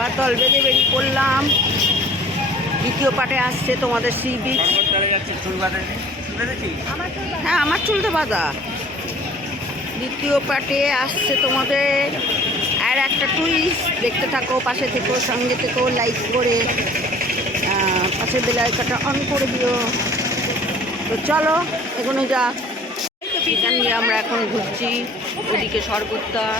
আবার দল বেঁধে বেরিয়ে পড়লাম। দ্বিতীয় পাটে আসছে তোমাদের সি বিচ। হ্যাঁ আমার চুল তো দ্বিতীয় পাটে আসছে তোমাদের। আর একটা টুইস্ট দেখতে থাকো, পাশে থেকো, সঙ্গে থেকো লাইক করে পাশের বেলাইকাটা অন করে দিও। তো চলো, এখনও যা। আমরা এখন ঘুরছি ওদিকে স্বর্গদ্বার।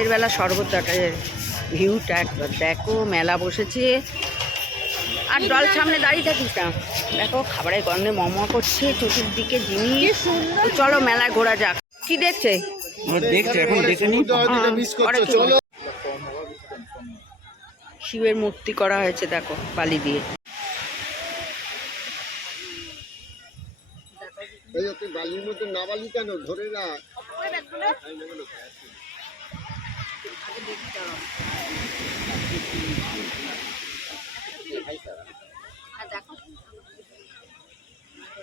রাতের বেলা স্বর্গদ্বারের ভিউটা একবার দেখো মেলা বসেছে। আর জল সামনে দাঁড়িয়ে থাকিস না। দেখো খাবারের গন্ধে মমা করছে চতুর্দিকে জিনিস। চলো মেলায় ঘোরা যাক। কি দেখছে? চলো। শিবের মূর্তি করা হয়েছে দেখো বালি দিয়ে। এই যে বালির মধ্যে না বালি কেন? ধরে না।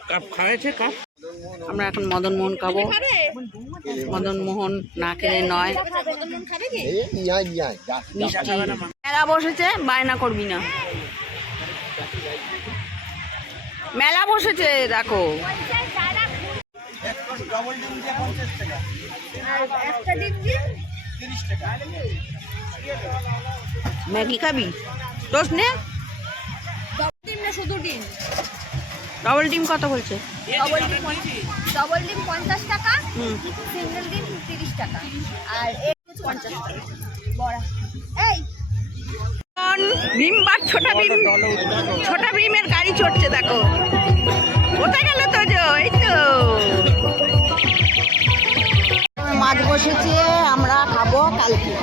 কাপ খাওয়াছে কাপ? আমরা এখন মদন মোহন খাব। মদন মোহন না খেলে নয়। মেলা বসেছে বায়না করবি না। মেলা বসেছে দেখো। একটা ম্যাগি খাবি? টোস্ট নে। ডিম না শুধু ডিম? ডবল ডিম কত বলছে? ডবল ডিম ডবল ডিম পঞ্চাশ টাকা সিঙ্গেল ডিম তিরিশ টাকা আর পঞ্চাশ টাকা। বড়া। এই! এখন ভীমবার ছোটা ভীম ছোটা ভীমের গাড়ি চড়ছে দেখো। কোথায় গেল তো এই তো। মাছ বসেছে, আমরা খাব কালকে।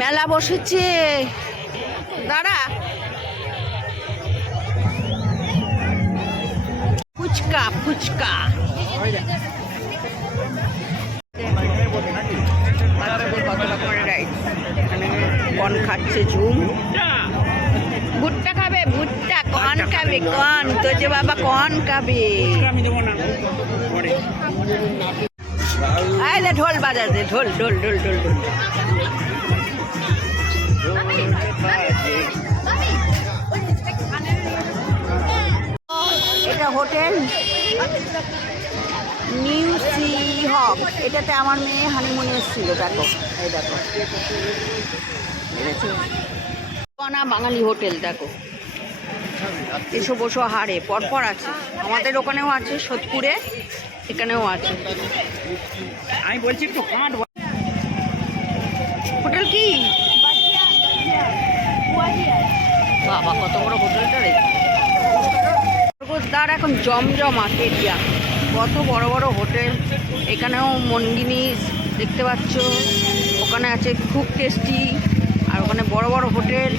মেলা বসেছে। দাঁড়া। ফুচকা ফুচকা। কন খাচ্ছে ঝুম। ভুট্টা খাবে, ভুট্টা, কন খাবে, কন। তো যে বাবা কন খাবে। আমি দেবো না আইলে ঢোল বাজাতে ঢোল ঢোল ঢোল ঢোল ঢোল। এটা হোটেল নিউ সি হক। এটাতে আমার মেয়ে হানিমুনে এসেছিল দেখো। এই দেখো? কনা বাঙালি হোটেল দেখো। এসো বসো হারে পরপর আছে। আমাদের ওখানেও আছে সোদপুরে। এখানেও আছে। আমি বলছি একটু কাঁট হোটেল কি? বাবা কত বড় হোটেলটা রে। খরগোশদার এখন জমজমাট এরিয়া কত বড় বড় হোটেল। এখানেও মনগিনি দেখতে পাচ্ছ। ওখানে আছে খুব টেস্টি। আর ওখানে বড় বড় হোটেল।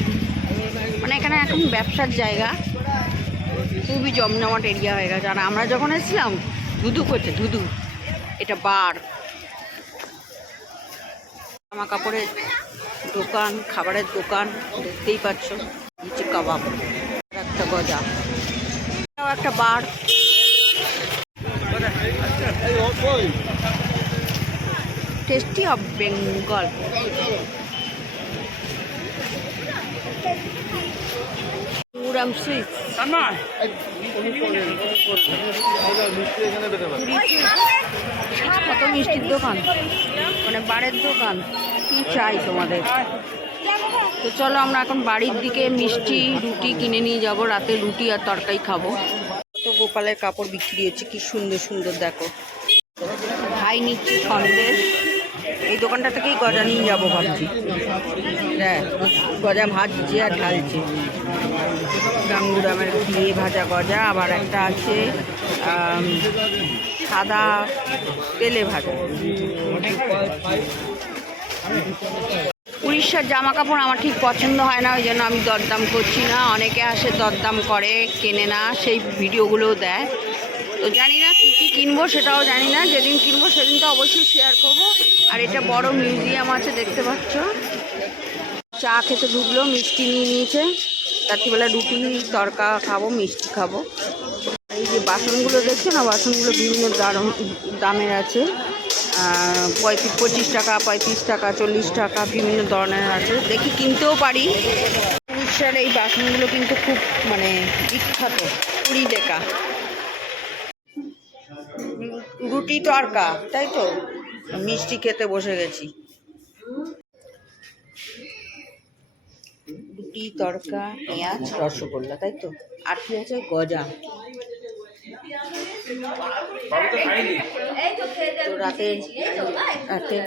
মানে এখানে এখন ব্যবসার জায়গা। খুবই জমজমাট এরিয়া হয়ে গেছে। আর আমরা যখন এসেছিলাম ধুধু করছে, ধুধু। এটা বার। জামা কাপড়ের দোকান, খাবারের দোকান, দেখতেই পাচ্ছ। নিচে কাবাব, একটা গজা। একটা বার। টেস্টি অফ বেঙ্গল কত মিষ্টির দোকান? মানে বারের দোকান। কি চাই তোমাদের? তো চলো আমরা এখন বাড়ির দিকে মিষ্টি রুটি কিনে নিয়ে যাব। রাতে রুটি আর তরকারি খাব। তো গোপালের কাপড় বিক্রি হচ্ছে। কি সুন্দর সুন্দর দেখো। ভাই নিচ্ছি সন্দেশ। এই দোকানটা থেকেই গজা নিয়ে যাব ভাবছি। দেখ গজা ভাজছে আর ঢালছে। গাঙ্গুরামের ঘিয়ে ভাজা গজা, আবার একটা আছে সাদা তেলে ভাজা। উড়িষ্যার জামা কাপড় আমার ঠিক পছন্দ হয় না, ওই জন্য আমি দরদাম করছি না। অনেকে আসে দরদাম করে, কেনে না, সেই ভিডিওগুলোও দেয়। তো জানি না কী কী কিনবো, সেটাও জানি না। যেদিন কিনবো, সেদিন তো অবশ্যই শেয়ার করব। আর এটা বড় মিউজিয়াম আছে, দেখতে পাচ্ছ। চা খেতে ঢুকলো, মিষ্টি নিয়ে নিয়েছে। রাত্রিবেলা রুটি তরকা খাব, মিষ্টি খাব। এই যে বাসনগুলো দেখছ না, বাসনগুলো বিভিন্ন দামের আছে। পঁয়ত্রিশ, পঁচিশ টাকা, পঁয়ত্রিশ টাকা, চল্লিশ টাকা, বিভিন্ন ধরনের আছে। দেখি কিনতেও পারি। উড়িষ্যার এই বাসনগুলো কিন্তু খুব মানে বিখ্যাত কুড়ি দেখা রুটি তরকা তাই তো? মিষ্টি খেতে বসে গেছি। রুটি তড়কা পেঁয়াজ রসগোল্লা তাই তো? আর কি আছে? গজা। তো রাতে রাতে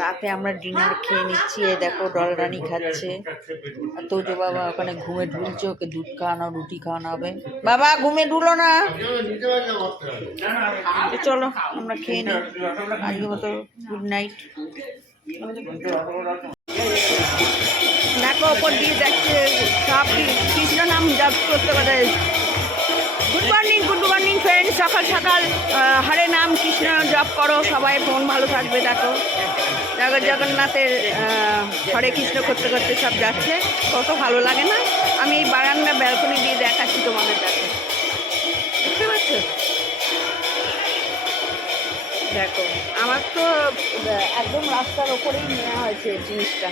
রাতে আমরা ডিনার খেয়ে নিচ্ছি এ দেখো ডলরানি খাচ্ছে। আর তোজো বাবা ওখানে ঘুমে ঢুলছে ওকে দুধ খাওয়ানো রুটি খাওয়ানো হবে। বাবা ঘুমে ঢুলো না। চলো আমরা খেয়ে নিই। আজকে মতো গুড নাইট দেখো ওপর দিয়ে দেখছে সব কৃষ্ণ নাম জপ করতে পারে। Good morning good morning friend সকাল সকাল হরে নাম, কৃষ্ণ জপ করো, সবাই মন ভালো থাকবে, দেখো। জগৎ জগন্নাথের হরে কৃষ্ণ করতে করতে সব যাচ্ছে। কত ভালো লাগে না? আমি এই বারান্দা ব্যালকনি দিয়ে দেখাচ্ছি তোমাদের দেখো বুঝতে পারছ দেখো, আমার তো একদম রাস্তার ওপরেই নেওয়া হয়েছে জিনিসটা।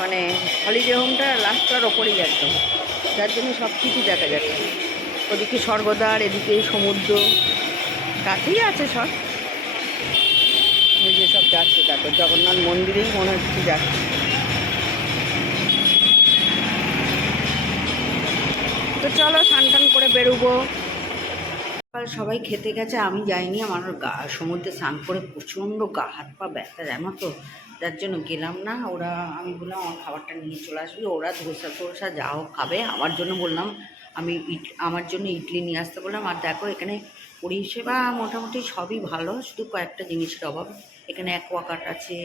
মানে হলিডে হোমটা রাস্তার ওপরেই একদম। যার জন্য সব কিছু দেখা যাচ্ছে। ওদিকে স্বর্গদ্বার এদিকে সমুদ্র। কাছেই আছে সব। যে সব যাচ্ছে দেখো জগন্নাথ মন্দিরেই মনে হচ্ছে যাচ্ছে। তো চলো স্নান টান করে বেরোবো। সকাল সবাই খেতে গেছে আমি যাইনি আমার গা সমুদ্রে স্নান করে প্রচণ্ড গা হাত পা ব্যথা জানো তো? যার জন্য গেলাম না ওরা আমি বললাম আমার খাবারটা নিয়ে চলে আসবি ওরা ধোসা যা হোক খাবে। আমার জন্য বললাম আমি ইট, আমার জন্য ইডলি নিয়ে আসতে বললাম। আর দেখো, এখানে পরিষেবা মোটামুটি সবই ভালো, শুধু কয়েকটা জিনিসের অভাব। এখানে অ্যাকোয়াকাট আছে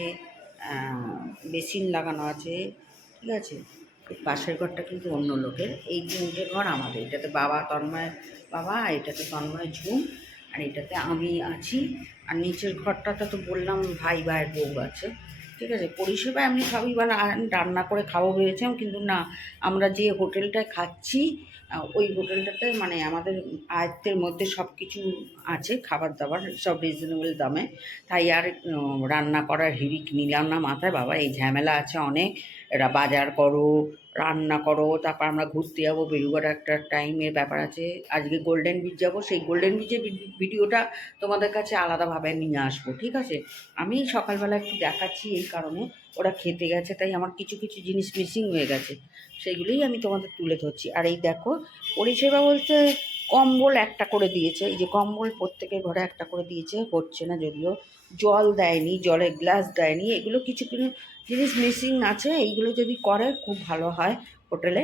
বেসিন লাগানো আছে, ঠিক আছে? পাশের ঘরটা কিন্তু অন্য লোকের। এই তিনটে ঘর আমাদের। এটাতে বাবা তন্ময় বাবা এটাতে তন্ময় ঝুম, আর এটাতে আমি আছি। আর নিচের ঘরটাতে তো বললাম ভাই ভাইয়ের বউ আছে। ঠিক আছে পরিষেবা এমনি সবই ভালো রান্না করে খাব ভেবেছিলাম, কিন্তু না, আমরা যে হোটেলটায় খাচ্ছি ওই হোটেলটাতে মানে আমাদের আয়ত্তের মধ্যে সব কিছু আছে খাবার দাবার সব রিজনেবল দামে। তাই আর রান্না করার হিরিক নিলাম না মাথায়, বাবা, এই ঝামেলা আছে অনেক। এরা বাজার করো, রান্না করো, তারপর আমরা ঘুরতে যাব, বেরুবার একটা টাইমের ব্যাপার আছে। আজকে গোল্ডেন বিচ যাব, সেই গোল্ডেন বিচের ভিডিওটা তোমাদের কাছে আলাদাভাবে নিয়ে আসব, ঠিক আছে? আমি সকালবেলা একটু দেখাচ্ছি এই কারণে, ওরা খেতে গেছে, তাই আমার কিছু কিছু জিনিস মিসিং হয়ে গেছে সেইগুলোই আমি তোমাদের তুলে ধরছি। আর এই দেখো, পরিষেবা বলতে কম্বল একটা করে দিয়েছে, এই যে কম্বল প্রত্যেকের ঘরে একটা করে দিয়েছে, হচ্ছে না যদিও। জল দেয়নি, জলের গ্লাস দেয়নি, এগুলো কিছু কিছু জিনিস মিসিং আছে, এইগুলো যদি করে খুব ভালো হয় হোটেলে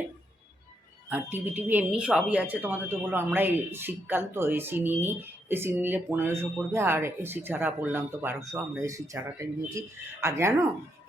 আর টিভি টিভি এমনি সবই আছে। তোমাদের তো বলো আমরা শীতকাল, তো এসি নিই। এসি নিলে পনেরোশো পড়বে, আর এসি ছাড়া বললাম তো বারোশো। আমরা এসি ছাড়াটাই নিয়েছি। আর জানো,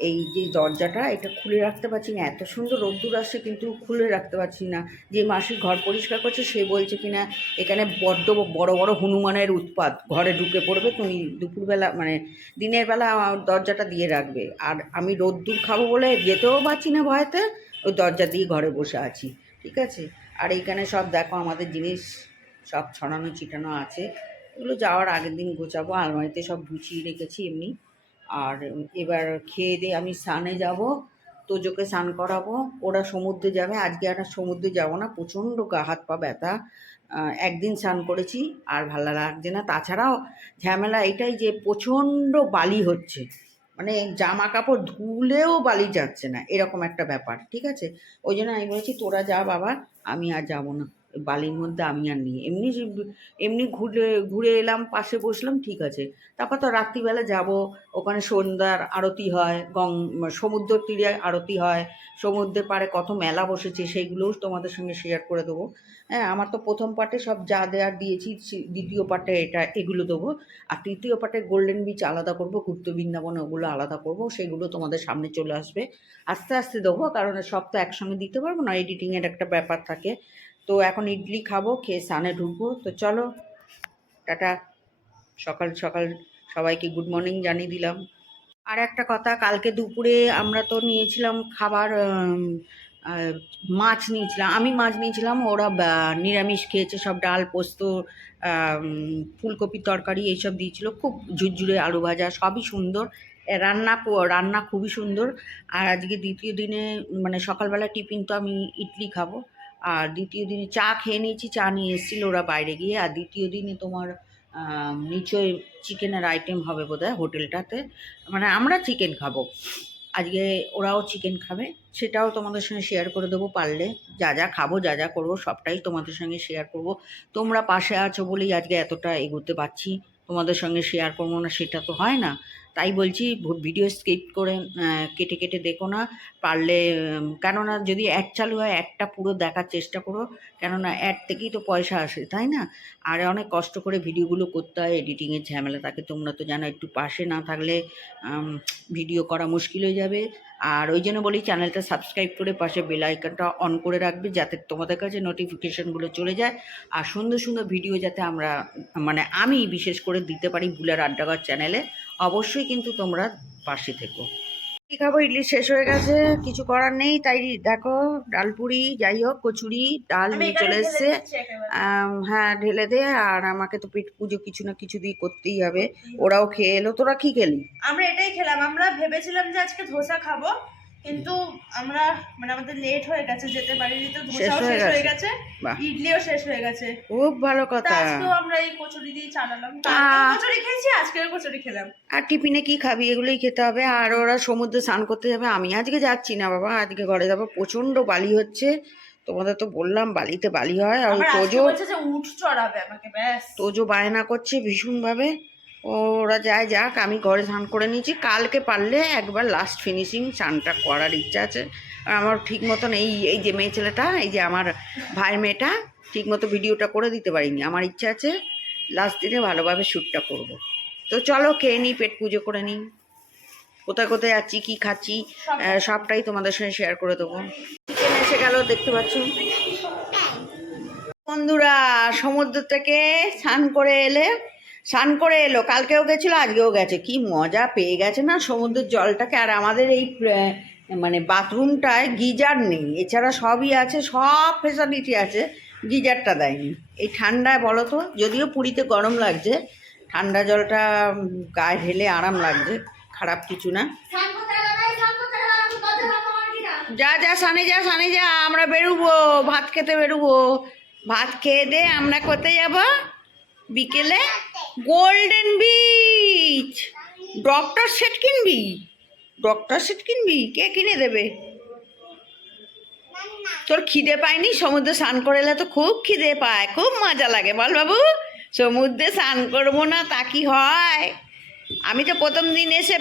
এই যে দরজাটা, এটা খুলে রাখতে পারছি না। এত সুন্দর রোদ্দুর আসছে, কিন্তু খুলে রাখতে পারছি না। যে মাসি ঘর পরিষ্কার করছে, সে বলছে কি না এখানে বড্ড বড় বড় হনুমানের উৎপাত। ঘরে ঢুকে পড়বে, তুমি দুপুরবেলা মানে দিনের বেলা আমার দরজাটা দিয়ে রাখবে। আর আমি রোদ্দুর খাব বলে যেতেও পারছি না ভয়তে, ওই দরজা দিয়ে ঘরে বসে আছি। ঠিক আছে? আর এইখানে সব দেখো আমাদের জিনিস সব ছড়ানো, ছিটানো আছে। এগুলো যাওয়ার আগের দিন গোছাবো। আলমারিতে সব গুছিয়ে রেখেছি এমনি। আর এবার খেয়ে দিয়ে আমি স্নানে যাব, তোজোকে স্নান করাবো। ওরা সমুদ্রে যাবে। আজকে আর সমুদ্রে যাব না। প্রচণ্ড গা হাত পা ব্যথা। একদিন স্নান করেছি। আর ভালো লাগছে না। তাছাড়াও ঝামেলা এটাই যে প্রচণ্ড বালি হচ্ছে। মানে জামা কাপড় ধুলেও বালি যাচ্ছে না, এরকম একটা ব্যাপার, ঠিক আছে? ওই জন্য আমি বলেছি, তোরা যা বাবা, আমি আর যাব না। বালির মধ্যে আমি আর নিই। এমনি এমনি ঘুরে ঘুরে এলাম, পাশে বসলাম, ঠিক আছে। তারপর তো রাত্রিবেলা যাব, ওখানে সন্ধ্যার আরতি হয়, গং, সমুদ্র তীরে আরতি হয়, সমুদ্রের পাড়ে কত মেলা বসেছে, সেইগুলোও তোমাদের সঙ্গে শেয়ার করে দেবো। হ্যাঁ আমার তো প্রথম পার্টে সব যা দেওয়ার দিয়েছি দ্বিতীয় পার্টে এটা, এগুলো দেবো। আর তৃতীয় পার্টে গোল্ডেন বিচ আলাদা করব গুপ্ত বৃন্দাবন ওগুলো আলাদা করব, সেগুলো তোমাদের সামনে চলে আসবে। আস্তে আস্তে দেবো, কারণ সব তো একসঙ্গে দিতে পারব না এডিটিংয়ের একটা ব্যাপার থাকে। তো এখন ইডলি খাব, খেয়ে স্নানে ঢুকবো। তো চলো, টাটা। সকাল সকাল সবাইকে গুড মর্নিং জানিয়ে দিলাম। আর একটা কথা, কালকে দুপুরে আমরা তো নিয়েছিলাম খাবার মাছ নিয়েছিলাম। আমি মাছ নিয়েছিলাম, ওরা নিরামিষ খেয়েছে, সব ডাল, পোস্ত ফুলকপির তরকারি, এইসব দিয়েছিল। খুব ঝুরঝুরে আলু ভাজা, সবই সুন্দর। রান্না রান্না খুবই সুন্দর। আর আজকে দ্বিতীয় দিনে মানে সকালবেলা টিফিন তো আমি ইডলি খাব। আর দ্বিতীয় দিনে চা খেয়ে নিয়েছি, চা নিয়ে এসেছিল ওরা বাইরে গিয়ে। আর দ্বিতীয় দিনে তোমার নিশ্চয়ই চিকেনের আইটেম হবে বোধহয় হোটেলটাতে। মানে আমরা চিকেন খাব। আজকে ওরাও চিকেন খাবে। সেটাও তোমাদের সঙ্গে শেয়ার করে দেবো পারলে। যা যা খাব, যা যা করব, সবটাই তোমাদের সঙ্গে শেয়ার করব। তোমরা পাশে আছো বলেই আজকে এতটা এগোতে পারছি। তোমাদের সঙ্গে শেয়ার করব না, সেটা তো হয় না। তাই বলছি ভিডিও স্কিপ করে কেটে কেটে দেখো না। পারলে কেননা যদি অ্যাড চালু হয় একটা পুরো দেখার চেষ্টা করো। কেননা অ্যাড থেকেই তো পয়সা আসে, তাই না? আর অনেক কষ্ট করে ভিডিওগুলো করতে হয় এডিটিংয়ের ঝামেলা তাকে তোমরা তো জানো, একটু পাশে না থাকলে ভিডিও করা মুশকিল হয়ে যাবে। আর ওই জন্য বলি চ্যানেলটা সাবস্ক্রাইব করে পাশে বেল আইকনটা অন করে রাখবে, যাতে তোমাদের কাছে নোটিফিকেশনগুলো চলে যায়। আর সুন্দর সুন্দর ভিডিও যাতে আমরা মানে আমি বিশেষ করে দিতে পারি বুলার আড্ডাঘর চ্যানেলে অবশ্যই কিন্তু তোমরা পাশে থেকো। কি খাব? ইডলি শেষ হয়ে গেছে কিছু করার নেই। তাই দেখো ডালপুরি যাই হোক কচুরি ডাল নিয়ে চলে এসছে। হ্যাঁ ঢেলে দে আর আমাকে তো পেট পুজো কিছু না কিছু দিয়ে করতেই হবে। ওরাও খেয়ে এলো তোরা কি খেলি? আমরা এটাই খেলাম। আমরা ভেবেছিলাম যে আজকে ধোসা খাব কিন্তু আমরা মানে আমাদের লেট হয়ে গেছে যেতে পারিনি তো শেষ ধোসাও হয়ে শেষ হয়ে গেছে? ইডলিও শেষ হয়ে গেছে। খুব ভালো কথা। আজকেও আমরা এই কচুরি দিয়ে চালালাম। কচুরি খেয়েছি আজকেও কচুরি খেলাম। আর টিফিনে কি খাবি? এগুলোই খেতে হবে। আর ওরা সমুদ্রে স্নান করতে যাবে। আমি আজকে যাচ্ছি না বাবা। আজকে ঘরে যাব। প্রচণ্ড বালি হচ্ছে। তোমাদের তো বললাম বালিতে বালি হয়। আর তোজো বলছে যে উঠ চড়াবে আমাকে ব্যাস। তোজো বায়না করছে ভীষণভাবে। ওরা যায় যাক আমি ঘরে স্নান করে নিয়েছি। কালকে পারলে একবার লাস্ট ফিনিশিং স্নানটা করার ইচ্ছা আছে। আর আমার ঠিক মতন এই এই যে মেয়ে ছেলেটা এই যে আমার ভাইয়ের মেয়েটা ঠিক মতো ভিডিওটা করে দিতে পারিনি। আমার ইচ্ছা আছে লাস্ট দিনে ভালোভাবে শ্যুটটা করব। তো চলো খেয়ে নিই পেট পুজো করে নিই। কোথায় কোথায় যাচ্ছি কী খাচ্ছি সবটাই। তোমাদের সঙ্গে শেয়ার করে দেবো। চিকেন এসে গেল দেখতে পাচ্ছ? বন্ধুরা সমুদ্র থেকে স্নান করে এলে স্নান করে এলো, কালকেও গেছিল, আজকেও গেছে। কি মজা পেয়ে গেছে না, সমুদ্রের জলটাকে। আর আমাদের এই মানে বাথরুমটায় গিজার নেই, এছাড়া সবই আছে, সব ফেসিলিটি আছে, গিজারটা দেয়নি। এই ঠান্ডায় বলো তো, যদিও পুরীতে গরম লাগছে, ঠান্ডা জলটা গায়ে ঢেলে আরাম লাগছে, খারাপ কিছু না। যা যা, সানে যা সানে যা, আমরা বেরোবো, ভাত খেতে বেরোবো। ভাত খেয়ে দে, আমরা কোথায় যাব? বিকেলে গোল্ডেন বিচ ডক্টর সেট কিনবি ডক্টর সেট কিনবি কে কিনে দেবে? তোর খিদে পায়নি? সমুদ্রে স্নান করে এলে তো খুব খিদে পায়, খুব মজা লাগে। বল বাবু, সমুদ্রে স্নান করব না, তা কি হয়? আমি তো প্রথম দিন এসে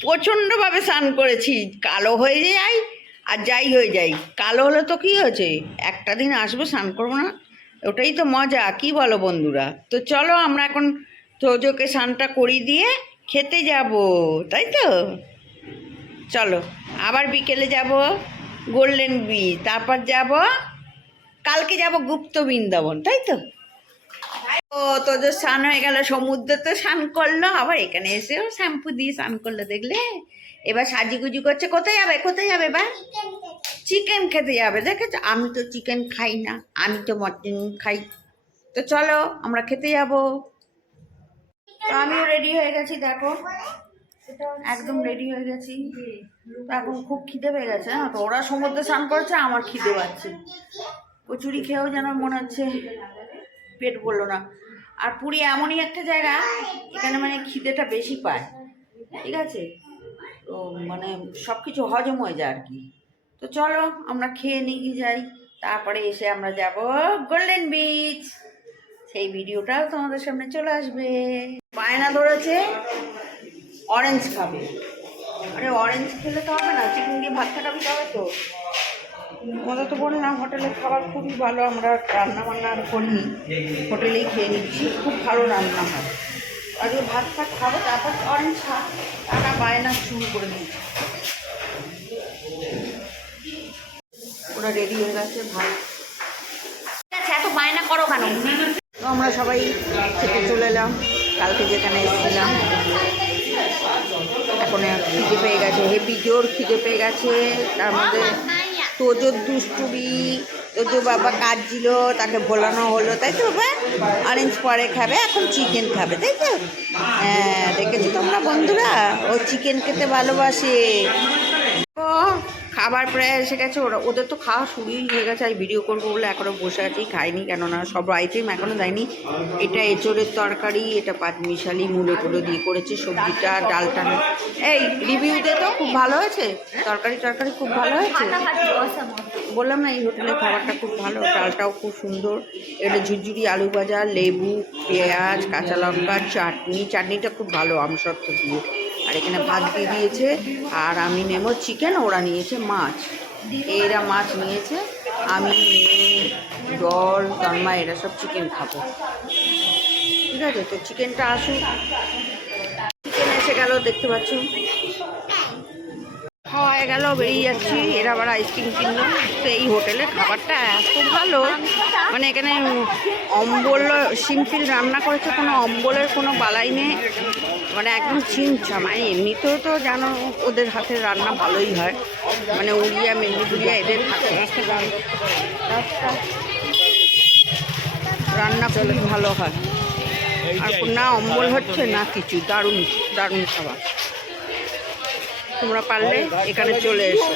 প্রচণ্ডভাবে স্নান করেছি। কালো হয়ে যাই আর যাই হয়ে যাই। কালো হলে তো কী হয়েছে? একটা দিন আসব, স্নান করব না? ওটাই তো মজা, কি বলো বন্ধুরা? তো চলো আমরা এখন তোজোকে স্নানটা করিয়ে দিয়ে খেতে যাব, তাই তো? চলো, আবার বিকেলে যাব গোল্ডেন বিচ তারপর যাব, কালকে যাব গুপ্ত বৃন্দাবন, তাই তো? ও তোদের স্নান হয়ে গেল, সমুদ্রে তো স্নান করল, আবার এখানে এসেও শ্যাম্পু দিয়ে স্নান করল, দেখলে? এবার সাজিগুজি করছে, কোথায় যাবে কোথায় যাবে এবার? চিকেন খেতে যাবে, দেখেছ? আমি তো চিকেন খাই না, আমি তো মটন খাই। তো চলো, আমরা খেতে যাব। তো আমিও রেডি হয়ে গেছি, দেখো। একদম রেডি হয়ে গেছি। তো এখন খুব খিদে পেয়ে গেছে তো? ওরা সমুদ্রে স্নান করেছে, আমার খিদে পাচ্ছে। কচুরি খেয়েও যেন মনে হচ্ছে পেট বলল না। আর পুরী এমনই একটা জায়গা, এখানে মানে খিদেটা বেশি পায়। ঠিক আছে? তো মানে সব কিছু হজম হয়ে যায় আর কি। তো চলো, আমরা খেয়ে নিয়ে যাই। তারপরে এসে আমরা যাব গোল্ডেন বিচ সেই ভিডিওটাও তোমাদের সামনে চলে আসবে। বায়না ধরেছে অরেঞ্জ খাবে। আরে অরেঞ্জ খেলে তো হবে না, চিকেন দিয়ে ভাত খাটাবি তবে তো। আমাদের তো বললাম হোটেলের খাবার খুবই ভালো, আমরা রান্না বান্না আর করিনি, হোটেলেই খেয়ে নিচ্ছি, খুব ভালো রান্না হয়। আজকে ভাত ফাত খাব, তারপর অরেঞ্জ খা তারা বায়না শুরু করে দিচ্ছি ওরা রেডি হয়ে গেছে আছে, এত বায়না করো কেন? আমরা সবাই খেতে চলে এলাম। কালকে যেখানে এসেছিলাম, এখন খিদে পেয়ে গেছে হেভি জোর খিদে পেয়ে গেছে। তার মধ্যে তোজোর দুষ্টুরি তোজো বাবা কাঁদছিল, তাকে ভোলানো হলো, তাই তো বাবা? অরেঞ্জ পরে খাবে, এখন চিকেন খাবে, তাই তো? হ্যাঁ দেখেছ তোমরা বন্ধুরা? ও চিকেন খেতে ভালোবাসে। ও খাবার প্রায় এসে গেছে, ওরা, ওদের তো খাওয়া শুরুই হয়ে গেছে, আর ভিডিও করব বলে এখনও বসে আছি, খাইনি কেননা সব আইটেম এখনও দেয়নি। এটা এঁচোড়ের তরকারি, এটা পাঁচমিশালি মুলো টুলো দিয়ে করেছে, সবজিটা, ডালটা এই রিভিউ দে তো, খুব ভালো হয়েছে? তরকারি তরকারি খুব ভালো হয়েছে? বললাম না, এই হোটেলের খাবারটা খুব ভালো, ডালটাও খুব সুন্দর। এটা ঝুরঝুরি আলু ভাজা, লেবু, পেঁয়াজ, কাঁচা লঙ্কা, চাটনি, চাটনিটা খুব ভালো, আমসত্ব দিয়ে। আর এখানে ভাত দিয়ে দিয়েছে। আর আমি নেব চিকেন ওরা নিয়েছে মাছ। এরা মাছ নিয়েছে, আমি জল তন্মা এরা সব চিকেন খাব। ঠিক আছে? তো চিকেনটা আসুক। চিকেন এসে গেল, দেখতে পাচ্ছ? খাওয়া গেল, বেরিয়ে যাচ্ছি। এরা আবার আইসক্রিম কিনলো। তো এই হোটেলের খাবারটা এত ভালো। মানে এখানে অম্বল সিম্পল রান্না করেছে কোনো অম্বলের কোনো বালাই নেই। মানে একদম ছিমছাম মানে এমনিতেও তো জানো, ওদের হাতের রান্না ভালোই হয়। মানে উড়িয়া মেদিনীপুরিয়া এদের হাতে রান্না খুবই ভালো হয়। আর না, অম্বল হচ্ছে না কিছু, দারুণ দারুণ খাবার। তোমরা পারলে এখানে চলে এসো।